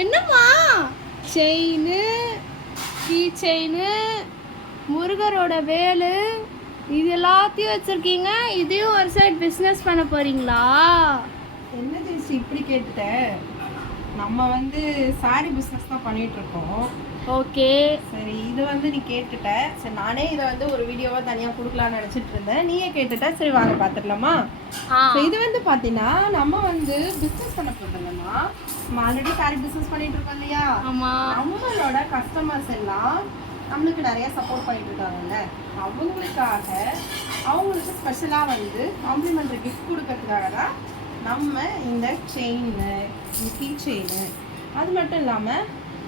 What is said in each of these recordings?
என்னம்மா? Chain key chain முருகரோட வேலு இது எல்லாத்தையும் வச்சிருக்கீங்க. இதையும் ஒரு சைடு பிஸ்னஸ் பண்ண போறீங்களா? என்ன ஜெயஸ்ரீ இப்படி கேட்டுட்ட? நம்ம வந்து சாரி பிஸ்னஸ் தான் பண்ணிட்டு இருக்கோம். ஓகே. சரி இது வந்து நீ கேட்டுட்ட. சரி நானே இதை வந்து ஒரு வீடியோவா தனியா கொடுக்கலாம்னு நினைச்சிட்டு இருந்தேன் நீயே கேட்டுட்ட. சரி வாங்க So, இது வந்து பார்த்தீங்கன்னா நம்ம வந்து பிஸ்னஸ் பண்ண போகிறோம்மா நம்ம ஆல்ரெடி சாரி பிஸ்னஸ் பண்ணிட்டு இருக்கோம் இல்லையா? ஆமா. நம்மளோட கஸ்டமர்ஸ் எல்லாம் நம்மளுக்கு நிறைய சப்போர்ட் பண்ணிட்டு இருக்காங்கல்ல. அவங்களுக்காக அவங்களுக்கு ஸ்பெஷலாக வந்து காம்ப்ளிமெண்ட்ரி கிஃப்ட் கொடுக்கறதுக்காக தான் நம்ம இந்த செயின் இந்த கீ செயின் அது மட்டும் இல்லாமல்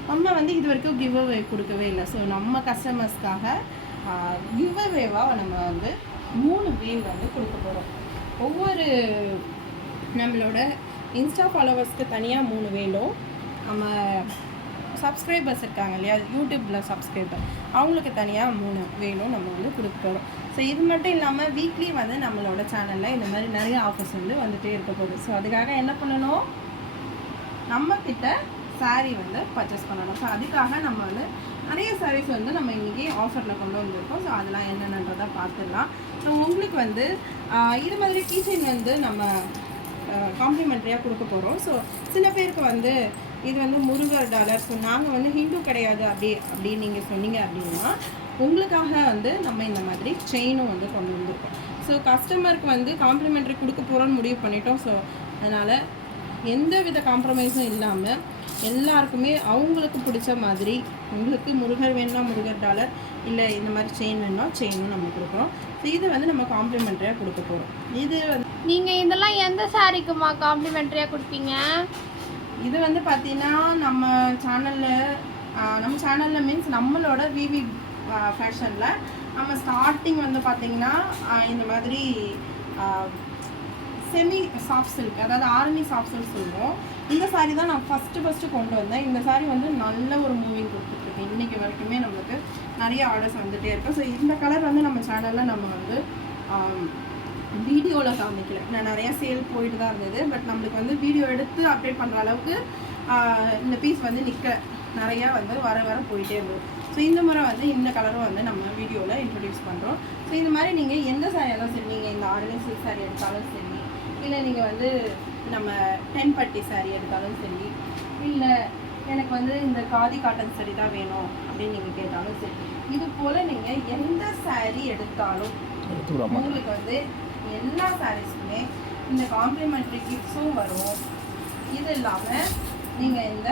நம்ம வந்து இது வரைக்கும் கிவ் அவே கொடுக்கவே இல்லை. ஸோ நம்ம கஸ்டமர்ஸ்க்காக கிவ் அவேவாக நம்ம வந்து மூணு வேவ் வந்து கொடுக்க போகிறோம் ஒவ்வொரு நம்மளோட இன்ஸ்டா ஃபாலோவர்ஸ்க்கு தனியாக மூணு வேண்டும் நம்ம சப்ஸ்கிரைபர்ஸ் இருக்காங்க இல்லையா யூடியூப்பில் சப்ஸ்கிரைபர் அவங்களுக்கு தனியாக மூணு வேணும் நம்ம வந்து கொடுக்க போகிறோம் ஸோ இது மட்டும் இல்லாமல் வீக்லி வந்து நம்மளோட சேனலில் இந்த மாதிரி நிறைய ஆஃபர்ஸ் வந்து வந்துகிட்டே இருக்க போகுது. ஸோ அதுக்காக என்ன பண்ணணும்? நம்மக்கிட்ட சாரீ வந்து பர்ச்சேஸ் பண்ணணும். ஸோ அதுக்காக நம்ம வந்து நிறைய சாரீஸ் வந்து நம்ம இன்றைக்கி ஆஃபரில் கொண்டு வந்திருக்கோம். ஸோ அதெல்லாம் என்னென்னன்றதை பார்த்துடலாம். ஸோ உங்களுக்கு வந்து இது மாதிரி கீச்சைன் வந்து நம்ம காம்ப்ளிமெண்ட்ரியாக கொடுக்க போகிறோம் ஸோ சில பேருக்கு வந்து இது வந்து முருகர் டாலர் ஸோ நாங்கள் வந்து ஹிந்து கிடையாது அப்படி அப்படின்னு நீங்கள் சொன்னீங்க அப்படின்னா உங்களுக்காக வந்து நம்ம இந்த மாதிரி செயினும் வந்து கொண்டு வந்திருக்கோம். ஸோ கஸ்டமருக்கு வந்து காம்ப்ளிமெண்ட்ரி கொடுக்க போகிறோன்னு முடிவு பண்ணிட்டோம். ஸோ அதனால் எந்த வித காம்ப்ரமைஸும் இல்லாமல் எல்லாருக்குமே அவங்களுக்கு பிடிச்ச மாதிரி உங்களுக்கு முருகர் வேணும்னா முருகர் டாலர் இல்லை இந்த மாதிரி செயின் வேணும்னா செயினும் நம்ம கொடுக்குறோம். ஸோ இது வந்து நம்ம காம்ப்ளிமெண்ட்ரியாக கொடுக்க போகிறோம் இது வந்து நீங்க இதெல்லாம் எந்த சாரிக்குமா காம்ப்ளிமெண்ட்ரியா கொடுப்பீங்க? இது வந்து பார்த்தீங்கன்னா நம்ம சேனலில் நம்ம சேனலில் மீன்ஸ் நம்மளோட விவி ஃபேஷனில் நம்ம ஸ்டார்டிங் வந்து பார்த்தீங்கன்னா இந்த மாதிரி செமி சாஃப்ட் சில்க் அதாவது ஆர்மி சாஃப்ட் சில்க் சொல்லுவோம். இந்த சாரீ தான் நான் ஃபஸ்ட்டு ஃபஸ்ட்டு கொண்டு வந்தேன். இந்த சாரீ வந்து நல்ல ஒரு மூவிங் கொடுத்துட்ருக்கேன் இன்றைக்கி வரைக்குமே நம்மளுக்கு நிறைய ஆர்டர்ஸ் வந்துகிட்டே இருக்கும் ஸோ இந்த கலர் வந்து நம்ம சேனலில் நம்ம வந்து வீடியோவில் காமிக்கல. நான் நிறையா சேல் போயிட்டு தான் இருந்தது. பட் நம்மளுக்கு வந்து வீடியோ எடுத்து அப்டேட் பண்ணுற அளவுக்கு இந்த பீஸ் வந்து நிற்க நிறையா வந்து வர வர போயிட்டே இருந்தது. ஸோ இந்த முறை வந்து இந்த கலரும் வந்து நம்ம வீடியோவில் இன்ட்ரடியூஸ் பண்ணுறோம் ஸோ இந்த மாதிரி நீங்கள் எந்த சாரியாக தான் சரி நீங்கள் இந்த ஆர்டினரி சில்க் சாரி எடுத்தாலும் சரி இல்லை நீங்கள் வந்து நம்ம டென் பட்டி சாரி எடுத்தாலும் சரி இல்லை எனக்கு வந்து இந்த காதி காட்டன் சரி தான் வேணும் அப்படின்னு நீங்கள் கேட்டாலும் சரி இது போல் நீங்கள் எந்த saree எடுத்தாலும் உங்களுக்கு வந்து எல்லா சாரீஸ்க்குமே இந்த காம்ப்ளிமெண்ட்ரி கிஃப்ட்ஸும் வரும். இது இல்லாமல் நீங்கள் இந்த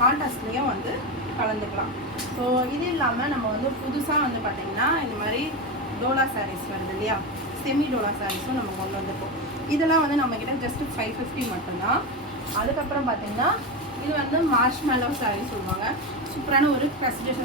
கான்டாஸ்ட்லேயும் வந்து கலந்துக்கலாம். ஸோ இது இல்லாமல் நம்ம வந்து புதுசாக வந்து பார்த்திங்கன்னா இந்த மாதிரி டோலா சாரீஸ் வருது இல்லையா? செமி டோலா சாரீஸும் நம்ம கொண்டு வந்திருக்கோம் இதெல்லாம் வந்து நம்மக்கிட்ட ஜஸ்ட் ஃபைவ் ஃபிஃப்டி மட்டும்தான். அதுக்கப்புறம் பார்த்தீங்கன்னா இது வந்து மார்ச் மேலோ saree சொல்லுவாங்க. சூப்பரான ஒரு க்ரஸ்டட்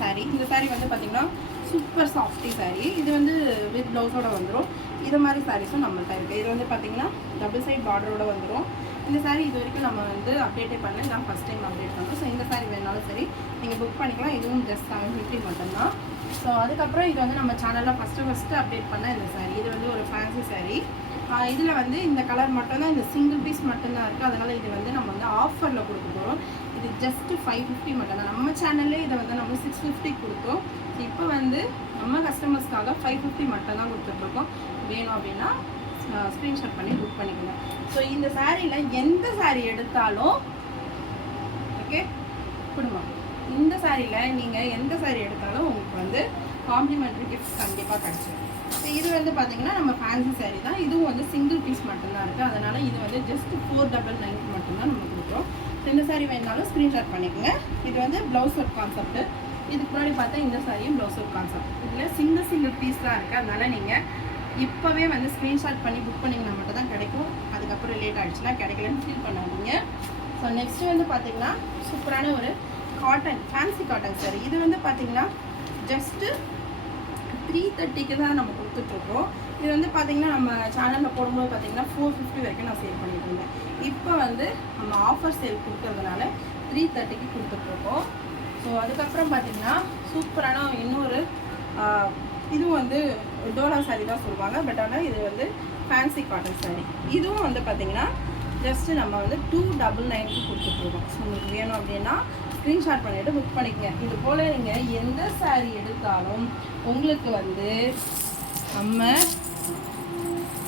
saree. இந்த saree வந்து பார்த்திங்கன்னா சூப்பர் சாஃப்டி saree. இது வந்து வித் ப்ளவுஸோட வந்துடும் இது மாதிரி சாரீஸும் நம்மள்கிட்ட இருக்குது இது வந்து பார்த்திங்கன்னா டபுள் சைட் பார்டரோட வந்துடும் இந்த saree இது வரைக்கும் நம்ம வந்து அப்டேட்டே பண்ணல. நான் ஃபஸ்ட் டைம் அப்டேட் பண்ணுறோம் ஸோ இந்த saree வேணாலும் சரி நீங்கள் புக் பண்ணிக்கலாம். இதுவும் ஜஸ்ட் செவன் ஃபிஃப்டி மட்டும்தான். ஸோ அதுக்கப்புறம் இது வந்து நம்ம சேனலில் ஃபஸ்ட்டு ஃபஸ்ட்டு அப்டேட் பண்ண இந்த saree. இது வந்து ஒரு ஃபேன்சி saree. இதில் வந்து இந்த கலர் மட்டும்தான் இந்த சிங்கிள் பீஸ் மட்டும்தான் இருக்குது அதனால் இது வந்து நம்ம வந்து ஆஃபரில் கொடுக்க போகிறோம் இது ஜஸ்ட்டு ஃபைவ் ஃபிஃப்டி மட்டும்தான். நம்ம சேனல்லே இதை வந்து நம்ம சிக்ஸ் ஃபிஃப்டி கொடுத்தோம். இப்போ வந்து நம்ம கஸ்டமர்ஸ்க்காக ஃபைவ் ஃபிஃப்டி மட்டும்தான் கொடுத்துட்ருக்கோம். வேணும் அப்படின்னா ஸ்க்ரீன்ஷாட் பண்ணி புக் பண்ணிக்கணும் ஸோ இந்த சாரியில் எந்த saree எடுத்தாலும் ஓகே குடும்பம் இந்த சாரியில் நீங்கள் எந்த saree எடுத்தாலும் உங்களுக்கு வந்து காம்ப்ளிமெண்ட்ரி கிஃப்ட் கண்டிப்பாக கிடச்சிடும் ஸோ இது வந்து பார்த்தீங்கன்னா நம்ம ஃபேன்சி சேரீ தான். இதுவும் வந்து சிங்கிள் பீஸ் மட்டும்தான் இருக்குது அதனால் இது வந்து ஜஸ்ட் ஃபோர் டபுள் நைன்க்கு மட்டும்தான் நம்ம கொடுக்குறோம். ஸோ இந்த சாரீ வேணாலும் ஸ்க்ரீன்ஷாட் பண்ணிக்கோங்க. இது வந்து ப்ளவுஸ் ஒர்க் கான்செப்ட்டு இதுக்கு முன்னாடி பார்த்தா இந்த சாரியும் ப்ளவுஸ் ஒர்க் கான்செப்ட் இதில் சிங்கிள் சிங்கிள் பீஸ் தான் இருக்குது அதனால் நீங்கள் இப்போவே வந்து ஸ்க்ரீன்ஷாட் பண்ணி புக் பண்ணிங்கன்னா மட்டும் தான் கிடைக்கும். அதுக்கப்புறம் லேட் ஆகிடுச்சுன்னா கிடைக்கலன்னு ஃபீல் பண்ணாதீங்க. ஸோ நெக்ஸ்ட் வந்து பார்த்தீங்கன்னா சூப்பரான ஒரு காட்டன் ஃபேன்சி காட்டன் சாரி இது வந்து பார்த்தீங்கன்னா ஜஸ்ட்டு த்ரீ தேர்ட்டிக்கு தான் நம்ம கொடுத்துட்ருக்கோம். இது வந்து பார்த்தீங்கன்னா நம்ம சேனலில் போடும்போது பார்த்தீங்கன்னா ஃபோர் ஃபிஃப்டி வரைக்கும் நான் சேல் பண்ணிட்டு இருந்தேன் இப்போ வந்து நம்ம ஆஃபர் சேல் கொடுக்கறதுனால த்ரீ தேர்ட்டிக்கு கொடுத்துட்ருக்கோம். ஸோ அதுக்கப்புறம் பார்த்தீங்கன்னா சூப்பரான இன்னொரு இதுவும் வந்து டோலா saree தான் சொல்லுவாங்க. பட் ஆனால் இது வந்து ஃபேன்சி காட்டன் saree. இதுவும் வந்து பார்த்தீங்கன்னா ஜஸ்ட்டு நம்ம வந்து டூ டபுள் நைனுக்கு கொடுத்துட்ருக்கோம். ஸோ உங்களுக்கு வேணும் அப்படின்னா ஸ்க்ரீன்ஷாட் பண்ணிவிட்டு புக் பண்ணிக்கங்க. இது போல் நீங்கள் எந்த saree எடுத்தாலும் உங்களுக்கு வந்து நம்ம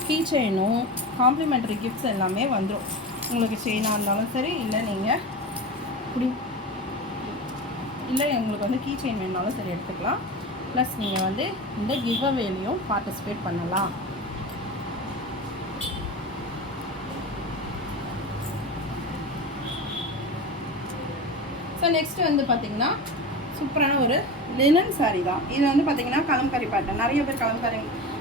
கீ செயினும் காம்ப்ளிமெண்ட்ரி கிஃப்ட்ஸ் எல்லாமே வந்துடும் உங்களுக்கு செயினாக இருந்தாலும் சரி இல்லை நீங்கள் இல்லை உங்களுக்கு வந்து கீ செயின் வேணுனாலும் சரி எடுத்துக்கலாம். ப்ளஸ் நீங்கள் வந்து இந்த கிவ் அவேலையும் பார்ட்டிசிபேட் பண்ணலாம். ஸோ நெக்ஸ்ட்டு வந்து பார்த்தீங்கன்னா சூப்பரான ஒரு லினன் saree தான். இது வந்து பார்த்தீங்கன்னா கலம்காரி பேட்டர்ன் நிறைய பேர் கலம்காரி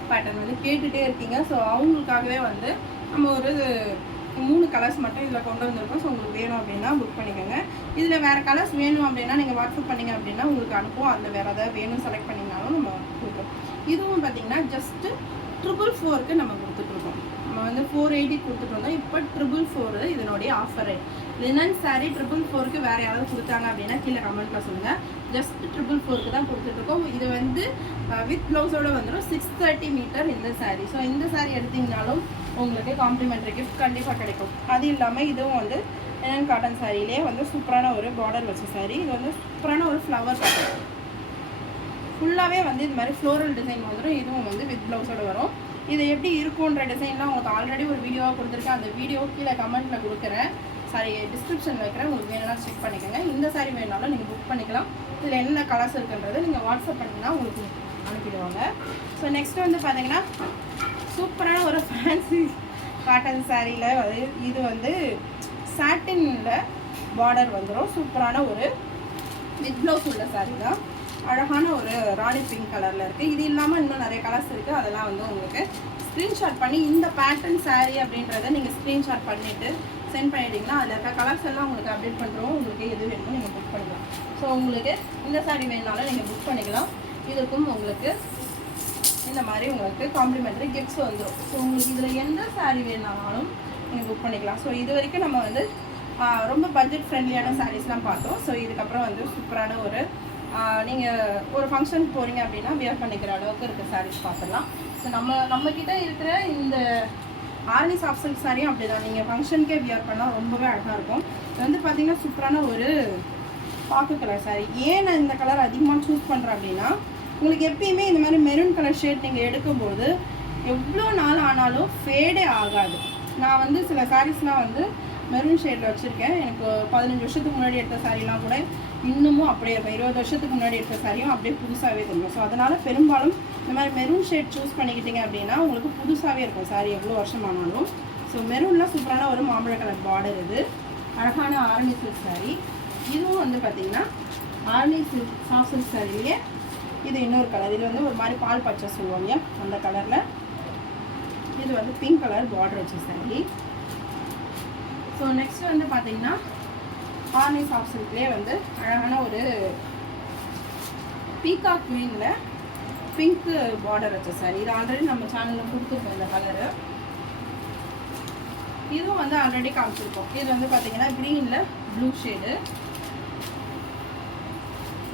பேட்டர்ன் வந்து கேட்டுகிட்டே இருக்கீங்க. ஸோ அவங்களுக்காகவே வந்து நம்ம ஒரு மூணு கலர்ஸ் மட்டும் இதில் கொண்டு வந்திருக்கோம். ஸோ உங்களுக்கு வேணும் அப்படின்னா புக் பண்ணிக்கோங்க. இதில் வேறு கலர்ஸ் வேணும் அப்படின்னா நீங்கள் வாட்ஸ்அப் பண்ணீங்க அப்படின்னா உங்களுக்கு அனுப்புவோம். அதில் வேறு ஏதாவது வேணும் செலக்ட் பண்ணிங்கனாலும் நம்ம கொடுப்போம். இதுவும் பார்த்தீங்கன்னா ஜஸ்ட்டு ட்ரிபிள் ஃபோருக்கு நம்ம கொடுத்துட்ருக்கோம் நம்ம வந்து ஃபோர் எயிட்டி கொடுத்துட்டு இருந்தோம் இப்போ ட்ரிபிள் ஃபோர் இதனுடைய offer rate linen saree triple ஃபோருக்கு வேறு யாராவது கொடுத்தாங்க அப்படின்னா கீழே கமெண்ட்டில் சொல்லுங்கள் ஜஸ்ட் ட்ரிபிள் ஃபோருக்கு தான் கொடுத்துட்ருக்கோம் இது வந்து வித் ப்ளவுஸோட வந்துடும் சிக்ஸ் தேர்ட்டி மீட்டர் இந்த saree. ஸோ இந்த saree எடுத்தீங்கனாலும் உங்களுக்கு காம்ப்ளிமெண்ட்ரி கிஃப்ட் கண்டிப்பாக கிடைக்கும். அது இல்லாமல் இதுவும் வந்து லினன் காட்டன் சாரிலே வந்து சூப்பரான ஒரு பார்டர் வச்ச saree. இது வந்து சூப்பரான ஒரு ஃப்ளவர் ஃபுல்லாகவே வந்து இது மாதிரி ஃப்ளோரல் டிசைன் வந்துடும் இதுவும் வந்து வித் ப்ளவுஸோட வரும். இது எப்படி இருக்குன்ற டிசைன்லாம் உங்களுக்கு ஆல்ரெடி ஒரு வீடியோவாக கொடுத்துருக்கேன். அந்த வீடியோ கீழே கமெண்ட்டில் கொடுக்குறேன். சாரி டிஸ்கிரிப்ஷனில் வைக்கிறேன். உங்களுக்கு வேணும்னா செக் பண்ணிக்கோங்க. இந்த சாரி வேணாலும் நீங்கள் புக் பண்ணிக்கலாம். இதில் என்ன கலர்ஸ் இருக்குன்றது நீங்கள் வாட்ஸ்அப் பண்ணிங்கன்னா உங்களுக்கு அனுப்பிடுவாங்க. ஸோ நெக்ஸ்ட் வந்து பார்த்தீங்கன்னா சூப்பரான ஒரு ஃபேன்சி காட்டன் சாரியில் வந்து இது வந்து சாட்டினில் பார்டர் வந்துடும் சூப்பரான ஒரு வித் ப்ளவுஸ் உள்ள சாரி தான். அழகான ஒரு ராணி பிங்க் கலரில் இருக்குது இது இல்லாமல் இன்னும் நிறைய கலர்ஸ் இருக்குது அதெல்லாம் வந்து உங்களுக்கு ஸ்க்ரீன்ஷாட் பண்ணி இந்த பேட்டர்ன் சாரீ அப்படின்றத நீங்கள் ஸ்க்ரீன்ஷாட் பண்ணிவிட்டு சென்ட் பண்ணிட்டீங்கன்னா அதில் இருக்க கலர்ஸ் எல்லாம் உங்களுக்கு அப்டேட் பண்ணுறோம் உங்களுக்கு எது வேணுமோ நீங்கள் புக் பண்ணிக்கலாம் ஸோ உங்களுக்கு இந்த சாரீ வேணுனாலும் நீங்கள் புக் பண்ணிக்கலாம். இதுக்கும் உங்களுக்கு இந்த மாதிரி உங்களுக்கு காம்ப்ளிமெண்ட்ரி கிஃப்ட்ஸ் வந்துடும் ஸோ உங்களுக்கு இதில் எந்த சாரீ வேணாலும் நீங்கள் புக் பண்ணிக்கலாம். ஸோ இது வரைக்கும் நம்ம வந்து ரொம்ப பட்ஜெட் ஃப்ரெண்ட்லியான சாரீஸ்லாம் பார்த்தோம். ஸோ இதுக்கப்புறம் வந்து சூப்பரான ஒரு நீங்கள் ஒரு ஃபங்க்ஷனுக்கு போகிறீங்க அப்படின்னா வியர் பண்ணிக்கிற அளவுக்கு இருக்க சாரீஸ் பார்த்துடலாம். ஸோ நம்ம நம்மக்கிட்ட இருக்கிற இந்த ஆர்னி சாஃப்ட் சில்க் சாரியும் அப்படி தான் நீங்கள் ஃபங்க்ஷனுக்கே வியர் பண்ணால் ரொம்பவே அழகாக இருக்கும். இது வந்து பார்த்தீங்கன்னா சூப்பரான ஒரு பாக்கு கலர் சாரி ஏன் நான் இந்த கலர் அதிகமாக சூஸ் பண்ணுறேன் அப்படின்னா உங்களுக்கு எப்பயுமே இந்த மாதிரி மெரூன் கலர் ஷேட் நீங்கள் எடுக்கும்போது எவ்வளோ நாள் ஆனாலும் ஃபேடே ஆகாது. நான் வந்து சில சாரீஸ்லாம் வந்து மெரூன் ஷேடில் வச்சுருக்கேன். எனக்கு பதினஞ்சு வருஷத்துக்கு முன்னாடி எடுத்த சாரீலாம் கூட இன்னமும் அப்படியே இருக்கும் இருபது வருஷத்துக்கு முன்னாடி எடுத்த சாரியும் அப்படியே புதுசாகவே தெரியும். ஸோ அதனால் பெரும்பாலும் இந்த மாதிரி மெரூன் ஷேட் சூஸ் பண்ணிக்கிட்டிங்க அப்படின்னா உங்களுக்கு புதுசாகவே இருக்கும். சாரி எவ்வளோ வருஷம் ஆனாலும் ஸோ மெரூனில் சூப்பரான ஒரு மாம்பழ கலர் பார்டர் இது. அழகான ஆரணி சில்க் saree. இதுவும் வந்து பார்த்திங்கன்னா ஆரணி சில்க் சாஃப்ட் சில்க் சாரிலேயே இது இன்னொரு கலர் இது வந்து ஒரு மாதிரி பால் பச்சை சொல்லுவோம் இல்லையா அந்த கலரில் இது வந்து பிங்க் கலர் பார்டர் வச்ச saree. ஸோ நெக்ஸ்ட் வந்து பார்த்தீங்கன்னா ஆர்மி சாஃப்ட் வந்து அழகான ஒரு பீகாக் மீனில் பிங்க்கு பார்டர் வச்ச சார் இது ஆல்ரெடி நம்ம சேனலில் கொடுத்துருக்கோம் இந்த கலரு இதுவும் வந்து ஆல்ரெடி காமிச்சிருக்கோம். இது வந்து பார்த்தீங்கன்னா க்ரீனில் ப்ளூ ஷேடு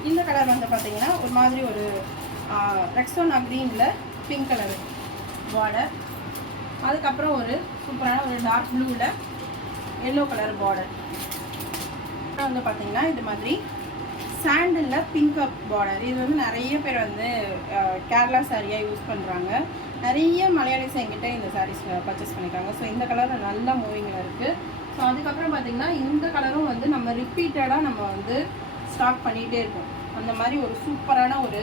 இந்த கலர் வந்து பார்த்தீங்கன்னா ஒரு மாதிரி ஒரு ரெக்ஸோனா க்ரீனில் பிங்க் கலர் பார்டர் அதுக்கப்புறம் ஒரு சூப்பரான ஒரு டார்க் ப்ளூவில் எல்லோ கலர் பார்டர் வந்து பார்த்தீங்கன்னா இது மாதிரி சாண்டிலில் பிங்க் அப் பார்டர் இது வந்து நிறைய பேர் வந்து கேரளா சாரியாக யூஸ் பண்ணுறாங்க நிறைய மலையாளிஸ் என்கிட்ட இந்த சாரீஸ் பர்ச்சேஸ் பண்ணியிருக்காங்க ஸோ இந்த கலர் நல்ல மூவிங்கில் இருக்குது ஸோ அதுக்கப்புறம் பார்த்திங்கன்னா இந்த கலரும் வந்து நம்ம ரிப்பீட்டடாக நம்ம வந்து ஸ்டாக் பண்ணிகிட்டே இருக்கோம். அந்த மாதிரி ஒரு சூப்பரான ஒரு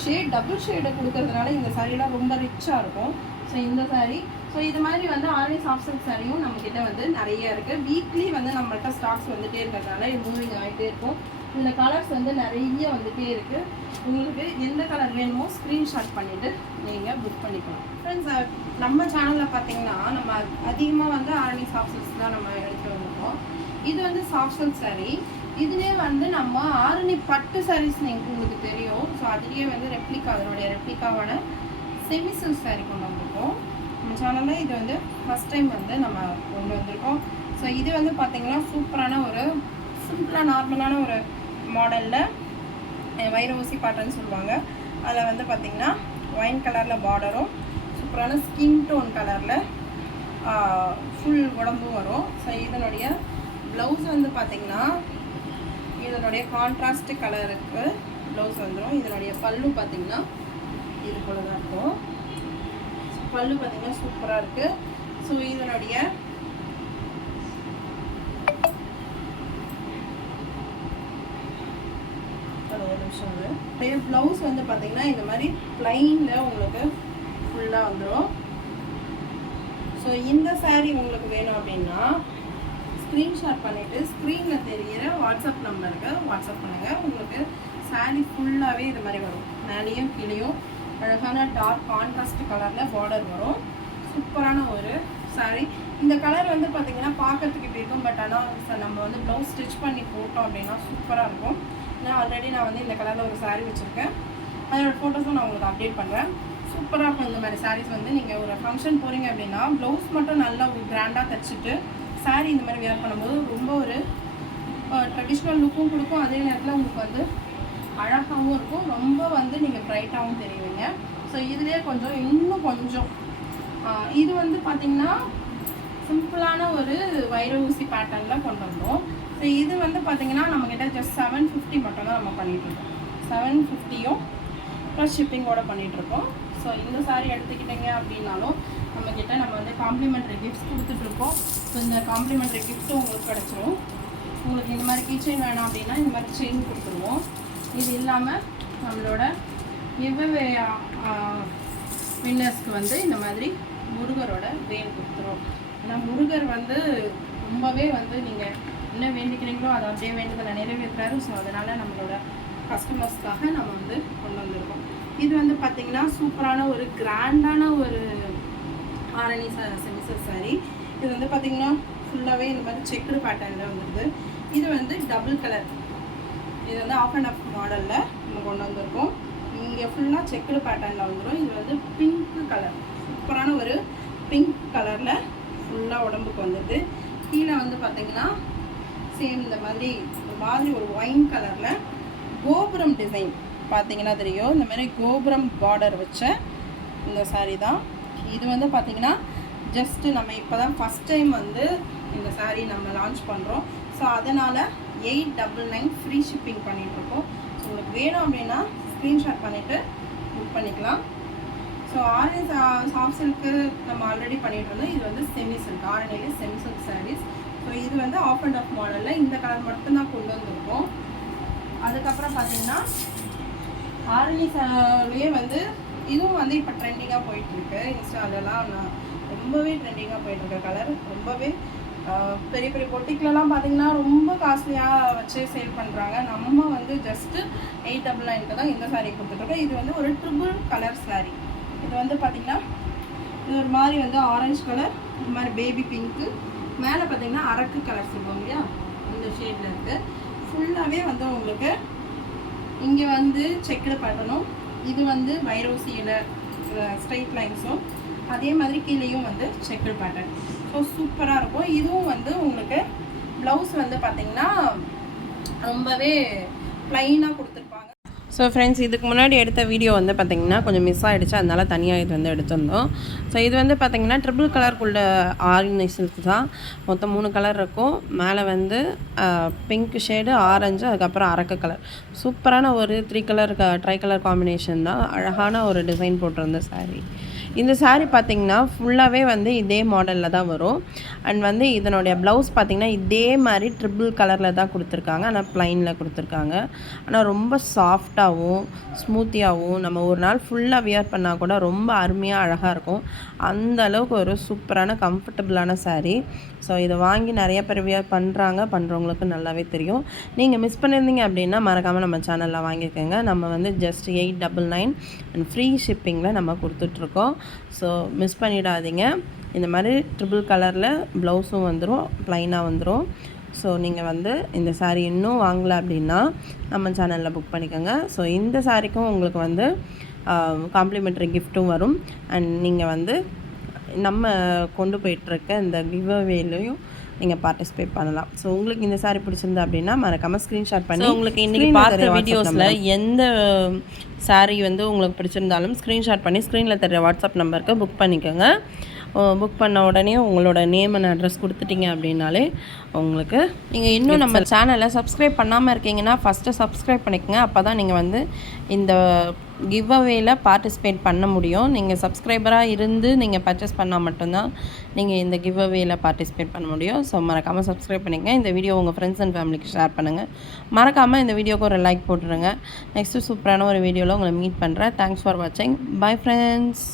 ஷேட் டபுள் ஷேடு கொடுக்கறதுனால இந்த சாரீலாம் ரொம்ப ரிச்சாக இருக்கும். ஸோ இந்த saree. ஸோ இது மாதிரி வந்து ஆர்னி சாஃப்ட் சில்க் சாரியும் நம்மக்கிட்ட வந்து நிறைய இருக்குது வீக்லி வந்து நம்மள்ட்ட ஸ்டாக்ஸ் வந்துகிட்டே இருக்கிறதுனால இது மூவிங் ஆகிட்டே இருக்கும். இந்த கலர்ஸ் வந்து நிறைய வந்துகிட்டே இருக்குது உங்களுக்கு எந்த கலர் வேணுமோ ஸ்க்ரீன்ஷாட் பண்ணிவிட்டு நீங்கள் புக் பண்ணிக்கலாம். ஃப்ரெண்ட்ஸ் நம்ம சேனலில் பார்த்தீங்கன்னா நம்ம அதிகமாக வந்து ஆர்னி சாஃப்ட் சில்க்ஸ் தான் நம்ம எடுத்துகிட்டு வந்திருக்கோம். இது வந்து சாஃப்ட் சில்க் இதுவே வந்து நம்ம ஆரணி பட்டு சாரீஸ் உங்களுக்கு தெரியும். ஸோ அதுலேயே வந்து ரெப்ளிகா அதனுடைய ரெப்ளிகாவான செமி சில்க் கொண்டு வந்திருக்கோம். நம்ம சேனலில் இது வந்து ஃபஸ்ட் டைம் வந்து நம்ம கொண்டு வந்திருக்கோம். ஸோ இது வந்து பார்த்திங்கன்னா சூப்பரான ஒரு சிம்பிளாக நார்மலான ஒரு மாடலில் வைர ஊசி பாட்டுன்னு சொல்லுவாங்க. அதில் வந்து பார்த்திங்கன்னா ஒயின் கலரில் பார்டரும் சூப்பரான ஸ்கின் டோன் கலரில் ஃபுல் உடம்பும் வரும். ஸோ இதனுடைய ப்ளவுஸ் வந்து பார்த்தீங்கன்னா இதனுடைய கான்ட்ராஸ்ட் கலருக்கு ப்ளவுஸ் வந்துடும் இதனுடைய பல்லு பார்த்தீங்கன்னா இது போல தான் இருக்கும். பல்லு பார்த்தீங்கன்னா சூப்பராக இருக்குது ஸோ இதனுடைய ஒரு நிமிஷம் அது ப்ளவுஸ் வந்து பார்த்தீங்கன்னா இந்த மாதிரி ப்ளைனில் உங்களுக்கு ஃபுல்லாக வந்துடும் ஸோ இந்த சாரீ உங்களுக்கு வேணும் அப்படின்னா ஸ்க்ரீன்ஷாட் பண்ணிவிட்டு ஸ்க்ரீனில் தெரிகிற வாட்ஸ்அப் நம்பருக்கு வாட்ஸ்அப் பண்ணுங்கள் உங்களுக்கு சாரீ ஃபுல்லாகவே இது மாதிரி வரும். மேலேயும் கீழேயும் அழகான டார்க் கான்ட்ராஸ்ட் கலரில் பார்டர் வரும். சூப்பரான ஒரு சாரீ இந்த கலர் வந்து பார்த்தீங்கன்னா பார்க்கறதுக்கு இப்படி இருக்கும். பட் ஆனால் நம்ம வந்து ப்ளவுஸ் ஸ்டிச் பண்ணி போட்டோம் அப்படின்னா சூப்பராக இருக்கும். நான் ஆல்ரெடி நான் வந்து இந்த கலரில் ஒரு சாரீ வச்சுருக்கேன். அதோட ஃபோட்டோஸும் நான் உங்களுக்கு அப்டேட் பண்ணுறேன் சூப்பராக இருக்கும் இந்த மாதிரி சாரீஸ் வந்து. நீங்கள் ஒரு ஃபங்க்ஷன் போகிறீங்க அப்படின்னா ப்ளவுஸ் மட்டும் நல்லா கிராண்டாக தைச்சிட்டு saree இந்த மாதிரி வியர் பண்ணும்போது ரொம்ப ஒரு ட்ரெடிஷ்னல் லுக்கும் கொடுக்கும். அதே நேரத்தில் உங்களுக்கு வந்து அழகாகவும் இருக்கும். ரொம்ப வந்து நீங்கள் ப்ரைட்டாகவும் தெரியுவீங்க ஸோ இதுலேயே கொஞ்சம் இன்னும் கொஞ்சம் இது வந்து பார்த்திங்கன்னா சிம்பிளான ஒரு வைர ஊசி பேட்டர்னில் கொண்டு வந்தோம். ஸோ இது வந்து பார்த்திங்கன்னா நம்மக்கிட்ட ஜஸ்ட் செவன் ஃபிஃப்டி மட்டும் தான் நம்ம பண்ணிகிட்ருக்கோம் செவன் ஃபிஃப்டியும் ப்ளஸ் ஷிப்பிங்கோட பண்ணிகிட்ருக்கோம் ஸோ இந்த சாரீ எடுத்துக்கிட்டீங்க அப்படின்னாலும் நம்மக்கிட்ட நம்ம வந்து காம்ப்ளிமெண்ட்ரி கிஃப்ட்ஸ் கொடுத்துட்ருக்கோம். ஸோ இந்த காம்ப்ளிமெண்ட்ரி கிஃப்ட்டும் உங்களுக்கு கிடச்சிரும். உங்களுக்கு இந்த மாதிரி கீச்செயின் வேணாம் அப்படின்னா இந்த மாதிரி செயின் கொடுத்துருவோம். இது இல்லாமல் நம்மளோட கிவ்அவே வின்னர்ஸ்க்கு வந்து இந்த மாதிரி முருகரோட வேன் கொடுத்துருவோம். ஆனால் முருகர் வந்து ரொம்பவே வந்து நீங்கள் என்ன வேண்டிக்கிறீங்களோ அதை அப்படியே வேண்டுதலை நிறைவேற்றாரு ஸோ அதனால் நம்மளோட கஸ்டமர்ஸ்க்காக நம்ம வந்து கொண்டு வந்திருக்கோம். இது வந்து பார்த்திங்கன்னா சூப்பரான ஒரு கிராண்டான ஒரு ஆரணி செமிசர் சாரீ. இது வந்து பார்த்திங்கன்னா ஃபுல்லாகவே இந்த மாதிரி செக்குடு பேட்டர்னில் வந்துடுது இது வந்து டபுள் கலர் இது வந்து ஆஃப் அண்ட் ஆஃப் மாடலில் நம்ம கொண்டு வந்திருக்கோம். இங்கே ஃபுல்லாக செக்குடு பேட்டர்னில் வந்துடும் இது வந்து பிங்க் கலர் சூப்பரான ஒரு பிங்க் கலரில் ஃபுல்லாக உடம்புக்கு வந்துடுது கீழே வந்து பார்த்தீங்கன்னா சேம் இந்த மாதிரி ஒரு மாதிரி ஒரு ஒயின் கலரில் கோபுரம் டிசைன் பார்த்தீங்கன்னா தெரியும். இந்த மாதிரி கோபுரம் பார்டர் வச்ச இந்த சாரீ தான். இது வந்து பார்த்தீங்கன்னா ஜஸ்ட்டு நம்ம இப்போ தான் ஃபஸ்ட் டைம் வந்து இந்த சாரீ நம்ம லான்ச் பண்ணுறோம் ஸோ அதனால் eight double nine free shipping பண்ணிகிட்ருக்கோம் ஸோ உங்களுக்கு வேணும் அப்படின்னா ஸ்க்ரீன்ஷாட் பண்ணிவிட்டு புக் பண்ணிக்கலாம். ஸோ ஆரஞ்சு சாஃப்ட் சில்க்கு நம்ம ஆல்ரெடி பண்ணிட்டு இருந்தோம். இது வந்து செமி சில்க் ஆரணிலே செமி சில்க் சாரீஸ் ஸோ இது வந்து ஆஃப் அண்ட் ஆஃப் மாடலில் இந்த கலர் மட்டும்தான் கொண்டு வந்திருக்கோம். அதுக்கப்புறம் பார்த்தீங்கன்னா ஆரணி சாலையே வந்து இதுவும் வந்து இப்போ ட்ரெண்டிங்காக போயிட்டுருக்கு. இன்ஸ்டாலலாம் நான் ரொம்பவே ட்ரெண்டிங்காக போயிட்டுருக்க. கலர் ரொம்பவே பெரிய பெரிய பொட்டிக்லலாம் பார்த்தீங்கன்னா ரொம்ப காஸ்ட்லியாக வச்சு சேல் பண்ணுறாங்க நம்ம வந்து ஜஸ்ட்டு எயிட் டபுள் நைனுக்கு தான் இந்த சாரீ கொடுத்துட்ருக்கோம் இது வந்து ஒரு ட்ரிபிள் கலர் சாரீ இது வந்து பார்த்திங்கன்னா இது ஒரு மாதிரி வந்து ஆரஞ்சு கலர் இது மாதிரி பேபி பிங்க்கு மேலே பார்த்தீங்கன்னா அரக்கு கலர் சொல்லுவோம் இல்லையா? இந்த ஷேடில் இருக்குது ஃபுல்லாகவே வந்து உங்களுக்கு இங்கே வந்து செக்கில் பண்ணணும். இது வந்து வைரோசியில் ஸ்ட்ரைட் லைன்ஸும் அதே மாதிரி கீழேயும் வந்து செக்கிள் பேட்டர்ன் ஸோ சூப்பராக இருக்கும். இதுவும் வந்து உங்களுக்கு ப்ளவுஸ் வந்து பார்த்திங்கன்னா ரொம்பவே ப்ளைனாக கொடுத்து ஸோ ஃப்ரெண்ட்ஸ் இதுக்கு முன்னாடி எடுத்த வீடியோ வந்து பார்த்திங்கன்னா கொஞ்சம் மிஸ் ஆகிடுச்சு அதனால் தனியாக இது வந்து எடுத்திருந்தோம். ஸோ இது வந்து பார்த்திங்கன்னா ட்ரிபிள் கலருக்குள்ள ஆரஞ்சு தான். மொத்தம் மூணு கலர் இருக்கும். மேலே வந்து பிங்க் ஷேடு ஆரஞ்சு அதுக்கப்புறம் அரக்க கலர் சூப்பரான ஒரு three colour tri colour combination தான். அழகான ஒரு டிசைன் போட்டிருந்த சாரீ இந்த சாரீ பார்த்திங்கன்னா ஃபுல்லாகவே வந்து இதே மாடலில் தான் வரும். அண்ட் வந்து இதனுடைய ப்ளவுஸ் பார்த்திங்கன்னா இதே மாதிரி ட்ரிபிள் கலரில் தான் கொடுத்துருக்காங்க. ஆனால் ப்ளைனில் கொடுத்துருக்காங்க. ஆனால் ரொம்ப சாஃப்டாகவும் ஸ்மூத்தியாகவும் நம்ம ஒரு நாள் ஃபுல்லாக வியர் பண்ணால் கூட ரொம்ப அருமையாக அழகாக இருக்கும். அந்த அளவுக்கு ஒரு சூப்பரான கம்ஃபர்டபுளான சாரீ ஸோ இதை வாங்கி நிறைய பேர் வியர் பண்ணுறாங்க பண்ணுறவங்களுக்கு நல்லாவே தெரியும். நீங்கள் மிஸ் பண்ணியிருந்தீங்க அப்படின்னா மறக்காமல் நம்ம சேனலில் வாங்கியிருக்கோங்க நம்ம வந்து just eight double nine and free ஷிப்பிங்கில் நம்ம கொடுத்துட்ருக்கோம் ஸோ மிஸ் பண்ணிடாதீங்க. இந்த மாதிரி ட்ரிபிள் கலரில் ப்ளவுஸும் வந்துடும் ப்ளைனாக வந்துடும் ஸோ நீங்கள் வந்து இந்த சாரீ இன்னும் வாங்கலை அப்படின்னா நம்ம சேனலில் புக் பண்ணிக்கோங்க. ஸோ இந்த சாரீக்கும் உங்களுக்கு வந்து காம்ப்ளிமெண்ட்ரி கிஃப்ட்டும் வரும். அண்ட் நீங்கள் வந்து நம்ம கொண்டு போயிட்டுருக்க இந்த கிவ்அவேலையும் நீங்கள் பார்ட்டிசிபேட் பண்ணலாம். ஸோ உங்களுக்கு இந்த saree பிடிச்சிருந்தா அப்படின்னா மறக்காமல் ஸ்க்ரீன்ஷாட் பண்ணி உங்களுக்கு இன்றைக்கி பார்த்த வீடியோஸில் எந்த saree வந்து உங்களுக்கு பிடிச்சிருந்தாலும் ஸ்க்ரீன்ஷாட் பண்ணி ஸ்க்ரீனில் தர வாட்ஸ்அப் நம்பருக்கு புக் பண்ணிக்கோங்க. புக் பண்ண உடனே உங்களோட நேம் அண்ட் அட்ரஸ் கொடுத்துட்டீங்க அப்படின்னாலே உங்களுக்கு நீங்கள் இன்னும் நம்ம சேனலை சப்ஸ்கிரைப் பண்ணாமல் இருக்கீங்கன்னா ஃபஸ்ட்டு சப்ஸ்கிரைப் பண்ணிக்கோங்க. அப்போ தான் நீங்கள் வந்து இந்த கிவ் அவேல பார்ட்டிசிபேட் பண்ண முடியும். நீங்கள் சப்ஸ்கிரைபராக இருந்து நீங்கள் பர்ச்சேஸ் பண்ணால் மட்டும்தான் நீங்கள் இந்த கிவ் அவேல பார்ட்டிசிபேட் பண்ண முடியும். ஸோ மறக்காமல் சப்ஸ்கிரைப் பண்ணிக்கங்க. இந்த வீடியோ உங்கள் ஃப்ரெண்ட்ஸ் அண்ட் ஃபேமிலிக்கு ஷேர் பண்ணுங்கள் மறக்காமல் இந்த வீடியோக்கு ஒரு லைக் போட்டுருங்க. நெக்ஸ்ட்டு சூப்பரான ஒரு வீடியோவில் உங்களை மீட் பண்ணுறேன் தேங்க்ஸ் ஃபார் வாட்சிங் பை ஃப்ரெண்ட்ஸ்